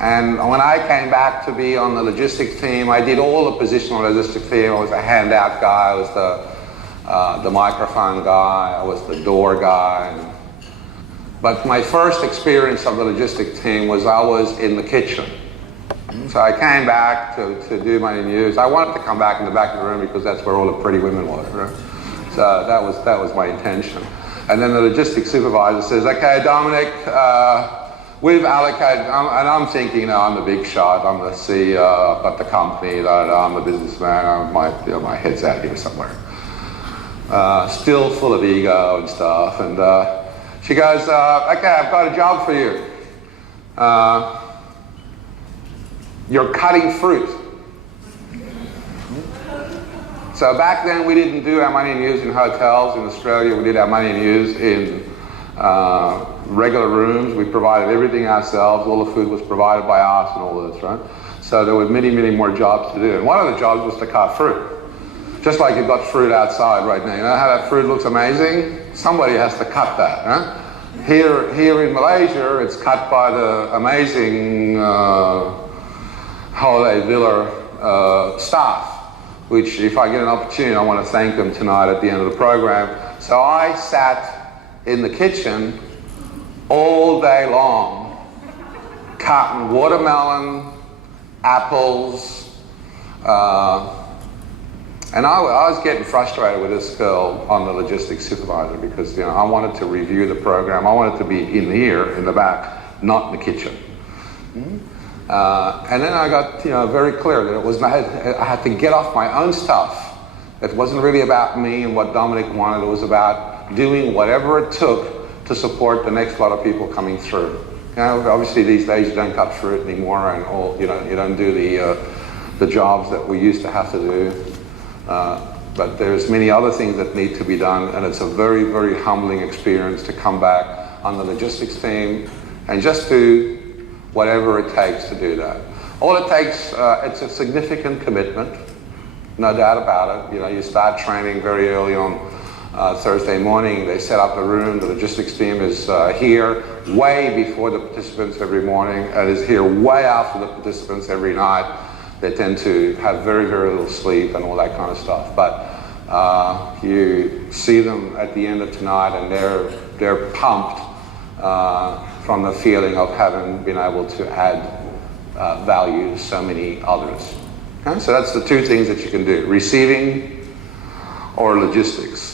And when I came back to be on the logistics team, I did all the positional logistics team. I was a handout guy, I was the microphone guy, I was the door guy. But my first experience of the logistics team was I was in the kitchen. So I came back to do my news. I wanted to come back in the back of the room because that's where all the pretty women were. Right? So that was my intention. And then the logistics supervisor says, "Okay, Dominic, we've allocated," and I'm thinking, you know, I'm the big shot, I'm the CEO, I've got the company, I'm the businessman, my head's out here somewhere. Still full of ego and stuff. And she goes, "Okay, I've got a job for you. You're cutting fruit." So back then we didn't do our money news in hotels in Australia. We did our money news in regular rooms. We provided everything ourselves. All the food was provided by us and all this, right? So there were many, many more jobs to do. And one of the jobs was to cut fruit. Just like you've got fruit outside right now. You know how that fruit looks amazing? Somebody has to cut that, huh? Here in Malaysia, it's cut by the amazing Holiday Villa staff, which if I get an opportunity, I want to thank them tonight at the end of the program. So I sat in the kitchen all day long, cutting watermelon, apples, and I was getting frustrated with this girl on the logistics supervisor because, you know, I wanted to review the program. I wanted to be in here, in the back, not in the kitchen. And then I got, you know, very clear that it was I had to get off my own stuff. It wasn't really about me and what Dominic wanted. It was about doing whatever it took to support the next lot of people coming through. You know, obviously these days you don't cut fruit anymore, and all, you know, you don't do the jobs that we used to have to do. But there's many other things that need to be done, and it's a very, very humbling experience to come back on the logistics team and just do whatever it takes to do that. All it takes, it's a significant commitment, no doubt about it. You know, you start training very early on Thursday morning. They set up the room. The logistics team is here way before the participants every morning and is here way after the participants every night. They tend to have very, very little sleep and all that kind of stuff. But you see them at the end of tonight and they're pumped from the feeling of having been able to add value to so many others. Okay? So that's the two things that you can do, receiving or logistics.